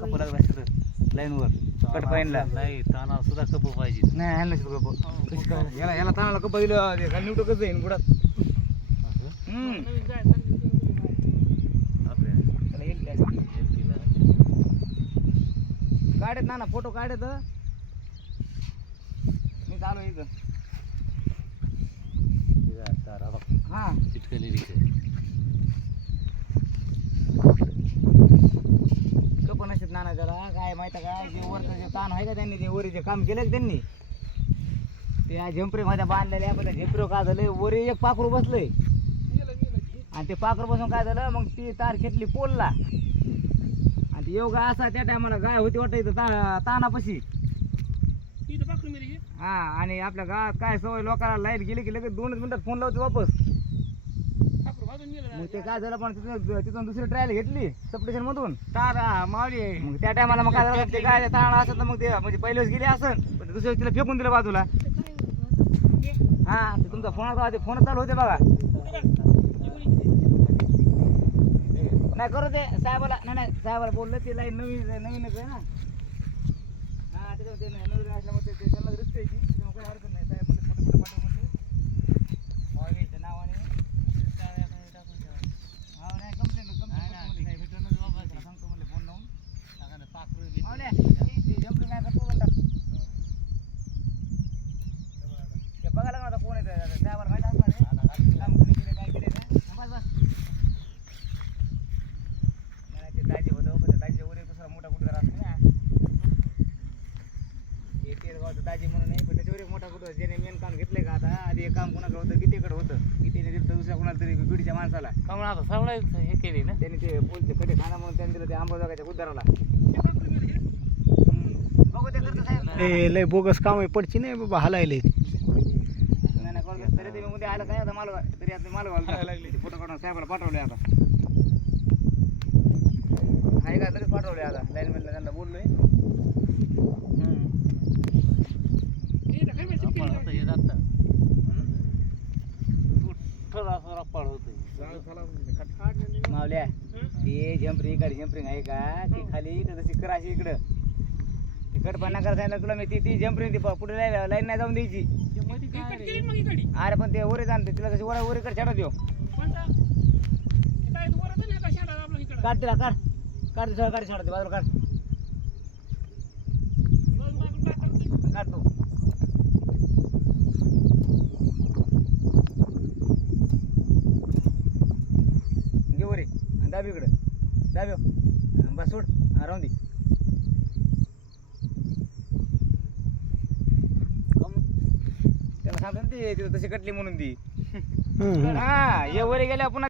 Cup लागला लाईनवर. Cut पाईनला नाही ताना सुद्धा कप पाहिजे. नाही आणलं असतं कप कशी काय याला याला तानाला कप दिलं ते खाली निवटं कसं येईन शेतीला काढत ना ना फोटो काढत. मी चालू इथं. हा चिटकलेली आहे. कप नसत नाना त्याला काय माहिती का? जे वरचं जे ताण आहे का त्यांनी जे वरीचे काम केलं का त्यांनी ते या झेंपरे मध्ये बांधलेले आपण त्या झेंपरे काय झालं वरी एक पाखरू बसलंय. आणि ते पाखरू बसून काय झालं? मग ती तार खेटली पोलला. आणि ते योगा असा त्या टायमाला गाय होती वाटतं इथं ता तानापाशी. हा आणि आपल्या गावात काय सवय? लोकांना लाइट गेली की लगेच दोनच मिनिटात फोन लावते वापस. मग ते काय झालं पण तिथून तिथून दुसरी ट्रायल घेतली सबस्टेशन मधून. तारा मावली मग त्या टायमाला मग काय झालं ते काय ताण असत ना मग ते म्हणजे पहिल्याच गेले असं पण दुसऱ्या तिला फेकून दिलं बाजूला. हा ते तुमचा फोन होता ते फोन चालू होते बघा. नाही करू ते साहेबाला नाही नाही साहेबाला बोललं ते लाईन नवीन नवीनच आहे ना. हा ते नवीन असल्यामुळे ते- त्यांना रिस्क त्यामुळे काही अडचण नाही. साहेब फोटो फोटो पाठव म्हणले मावळीच्या नावाने हा नाही कंप्लेंट कंप्लेंट भेटूनच बाबा त्याला सांगतो म्हणले फोन लावून टाकायला पाखरू बी- मावल्या ते जंपिंग काय करतो म्हणतात ते बघायला लागणार आता कोण येतं साहेबाला माहिती असणार आहे काम कोणी केलं काय केलं का बस बस नाही नाही, ते दाजी होतं पण त्या दाजीच्या वर एक दुसरा मोठा कुठे असतो ना हे तेलगावचं दाजी म्हणून आहे पण त्याच्यावर एक मोठा कुठं ज्याने मेन काम घेतलंय का आता? आधी एक काम कोणाकडे होतं गीतेकडे होतं. गीतेने दिलं तर दुसऱ्या कोणाला तरी बीडच्या माणसाला. कमळ आता सवडायचं हे केली ना? त्यांनी ते पोलचे कडे खाना म्हणून त्यांनी दिलं ते आंबाजोगाच्या उद्धाराला. बघू ते करतं साहेब. ए लय बोगस काम आहे पडची नाही बाबा हलायले. नाही नाही करू दे. तरी तुम्ही उद्या आलं काय आता माल तरी आता माल लागले. फोटो काढून साहेबाला पाठवले आता. आहे का तरीच पाठवले आता. लाईनमॅनला त्यांना बोललोय हम्म. रप्पाळ होतं हे जातं असं होतं मावल्या ते जंपरिंग इकडे जंपरिंग आहे का? ती खाली इकडं तशी करायची इकडं. तिकड पण नका सांगितलं तुला मी ती ती जंपरिंग ती प- पुढे लाईन नाही जाऊन द्यायची. अरे पण ते वरे जाणते तिला कशी वरा वरीकडे छाडा देऊ काढ तिला काढ. काढ तिला काढ बाजूला काढ तू घे वरे दाब इकडं. आणि बस सोड. राहून दे. ते तिथं तशी कटली म्हणून ती. हा वरे गेल्या पुन्हा